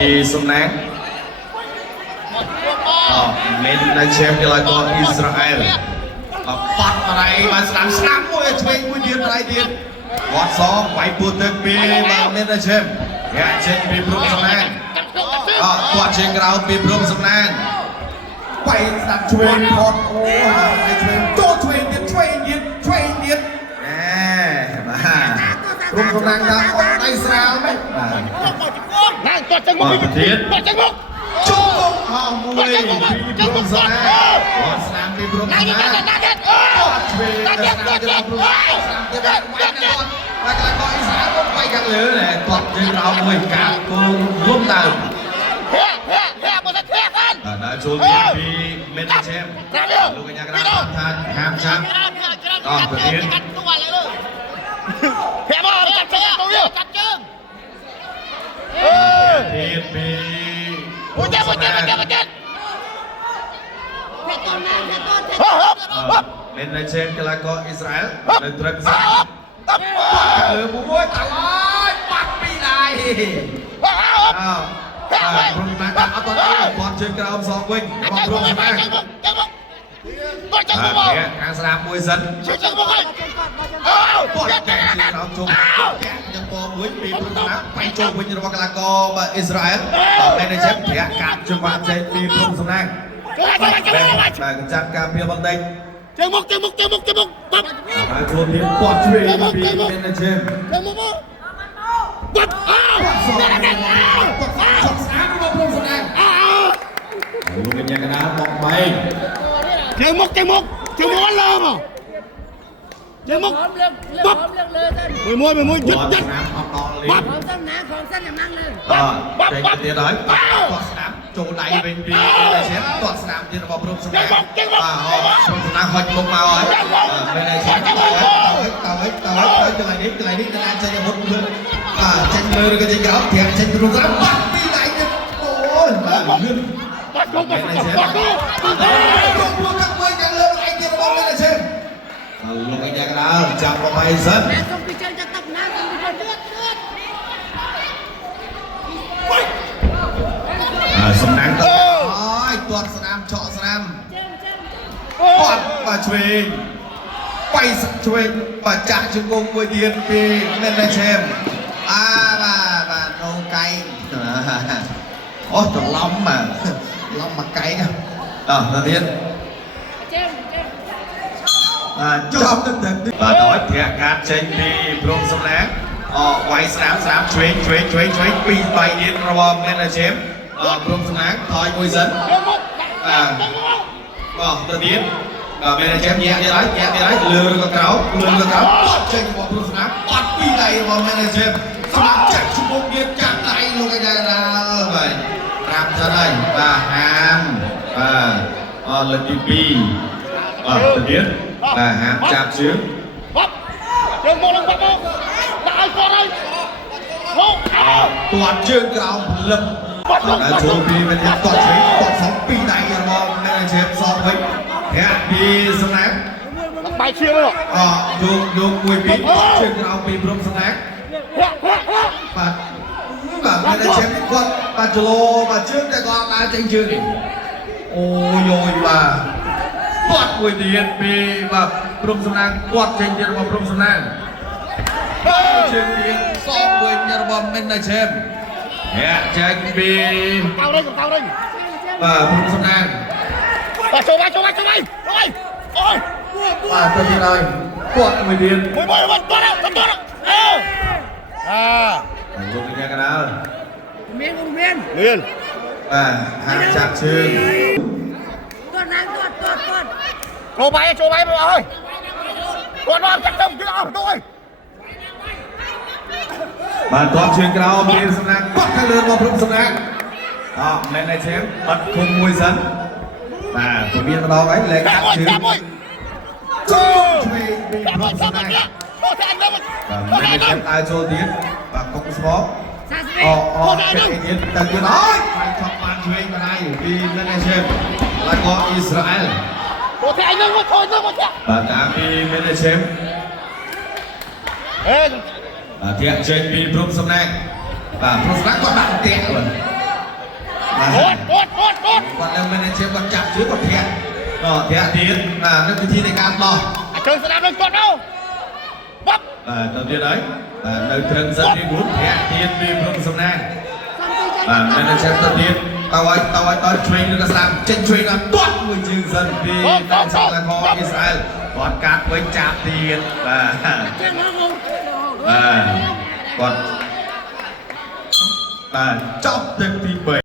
សំណាងមាននៅឈាមគេឡើងក៏អ៊ីស្រាអែលបាត់បរៃបានស្ដាំមួយឆ្វេងមួយទៀតបរៃទៀតវត្តសងវាយពូទឹកពីបានមាននៅឈាមយ៉ាចេញពីព្រំសំណាងគាត់ជើងក្រោមពីព្រំសំណាងវាយស្ដាំឆ្វេងផតអូហើយឆ្វេងចូលឆ្វេងទៀតបាទព្រំសំណាងថាអត់ដៃស្រាលមែនបាទ គាត់ចឹងមកទៀតគាត់ចឹងមកជុំអស់មួយពីព្រំស្នាមគាត់ស្នាមពីព្រំស្នាមគាត់ឆ្វេងស្នាមទៅព្រំស្នាមទៅវាយគាត់ហើយក៏អ៊ីស្រាអែលក៏វាយខាងលើដែរគាត់ជើងក្រោមមួយកាប់គោលលំដើមមកទៅទៀតហ្នឹងដល់ចូលទៀតពីមេនឆេមលោកកញ្ញាក្រាបថាហាមចាំដល់ប្រធានកាត់ទួឥឡូវមកកាត់ជើងកាត់ជើងទៀតពីមួយទៀតមេនឆេមកីឡាករអ៊ីស្រាអែលនៅត្រឹកសាមួយតឡើយបាត់ពីដៃព្រំណាអត់ទៅគាត់ជើងក្រោមសងវិញរបស់ព្រំណាគាត់ចឹងមកខាងស្ដាប់មួយសិនចឹងមកហើយគាត់តែជើងក្រោមជុំយ៉ាងពងមួយពីព្រំណាបែកចូលវិញរបស់កីឡាករអ៊ីស្រាអែលមេនេជ័រប្រាក់កាប់ជើងបាក់ចេញពីព្រំសំណាងបាទចាប់ការពារបន្តិចចឹងមកបាត់ហើយខ្លួនទៀតគាត់ជួយពីមេនេជ័រចឹងមកបាត់គាត់ស្អាតរបស់ព្រំសំណាងលោកកញ្ញាកណាមកបែកចឹងមកលើមកចឹងមកបាត់មួយយឹតបាត់ของเส้นอย่างนั้นเลยចេញទៀតហើយគាត់ស្ដាប់ចូលដៃវិញពីមេនេជ័រគាត់ស្ដាប់ទៀតរបស់ព្រំសំណាងបាទព្រំសំណាងហុចមុខមកហើយមេនេជ័រទៅកន្លែងនេះកន្លែងចេញអាវុធលើចេញលើឬក៏ចេញក្រោមធាក់ចេញព្រំសំណាងបាត់ពីដៃទៀតអូយបាទលឿនបាត់ចូលមកលោកទឹកមួយខាងលើដៃទៀតរបស់មេនេជ័រលោកកញ្ញាកណ្ដាលចាប់មកហើយសិនសូមពីជើងจะตบណាសូមពីជើងលឿនសំណាងទៅអើយទាត់ស្នាមឆក់ស្នាមគាត់បាទឆ្វេងបែកឆ្វេងបាទចាក់ជង្គង់មួយទៀតពីមេនេជ័របាទនោកៃអូច្រឡំបាទឡំមកកៃទៅទៀតចប់ទៅបាទដល់ធាក់កាត់ចេញពីព្រំសំណាងវាយស្នាមឆ្វេងពីបែកទៀតរបស់មេនេជ័រព្រំសំណាងថយមួយសិនទៅទៀតមេនេជ័រញាក់ទៀតហើយលើឬក៏ក្រោមបាត់ចេញរបស់ព្រំសំណាងបាត់ពីដៃរបស់មេនេជ័រសម្រាប់ចាក់ឈ្មោះទៀតចាក់ដៃលោកកញ្ញាណាបាទប្រាប់ទៅហើយបាទហាមលើកទី2ទៅទៀតបាទហាមចាប់ជើងជើងមកនឹងបាត់មកដាក់ឲ្យគាត់ហើយទាត់ជើងក្រោមលឹមដល់ចូលពីមេនេជ័រទាត់ឆ្វេងទាត់សងពីដៃរបស់មេនេជ័រសងវិញធាក់ពីសំណាងបាយឈៀងយកមួយពីជើងក្រោមពីព្រំសំណាងបាទមេនេជ័រគាត់បាទជឡូបាទជើងតែគាត់ដើរចេញជើងនេះអូយយបាទគាត់មួយទៀតពីបាទព្រំសំណាងគាត់ចេញទៀតរបស់ព្រំសំណាងជើងទៀតសងវិញរបស់មេនេជ័រចេញពីកៅរឹងបាទព្រំសំណាងបាទចូលអូយបាទទៅទៀតហើយគាត់មួយទៀតមួយបាត់ទៅលោកកញ្ញាកណ្ដាលមានបាទហាមចាប់ជើងចូលបាយមកអើយគាត់មកចាក់ទៅជើងអស់ទៅហើយបាទទាត់ជើងក្រោមពីសំណាងគាត់ខាងលើមកព្រំសំណាងមេនេជ័របាត់គុំមួយសិនបាទពមៀនម្ដងហើយលេខកាត់ជើងចូលឆ្វេងពីព្រំសំណាងមេនេជ័រដើរចូលទៀតបាទកុកស្បកចេញទៀតទៅទៀតហើយបាយចប់បានឆ្វេងបណ្ដៃពីមេនេជ័រឡាកូអ៊ីស្រាអែលថយនឹងមកបាទតាមពីមេនេជ័រធាក់ចេញពីព្រំសំណាងបាទព្រំសំណាងគាត់ដាក់ទាក់ នៅមែនជាគាត់ចាប់ជឿគាត់ធាក់ធាក់ទៀតនៅវិធីនៃការបោះ ជើងស្ដាប់នឹងគាត់ទៅបប ទៅទៀតហើយនៅត្រឹងសិនទី4ធាក់ទៀតពីព្រំសំណាងមែនជាទៅទៀតតើឲ្យដល់ឆ្វេងឬក៏ស្ដាំចេញឆ្វេងដល់ទាត់មួយជើងសិនពីតែសាឡាកអ៊ីស្រាអែលគាត់កាត់វិញចាប់ទៀតគាត់ចប់ទឹកទី3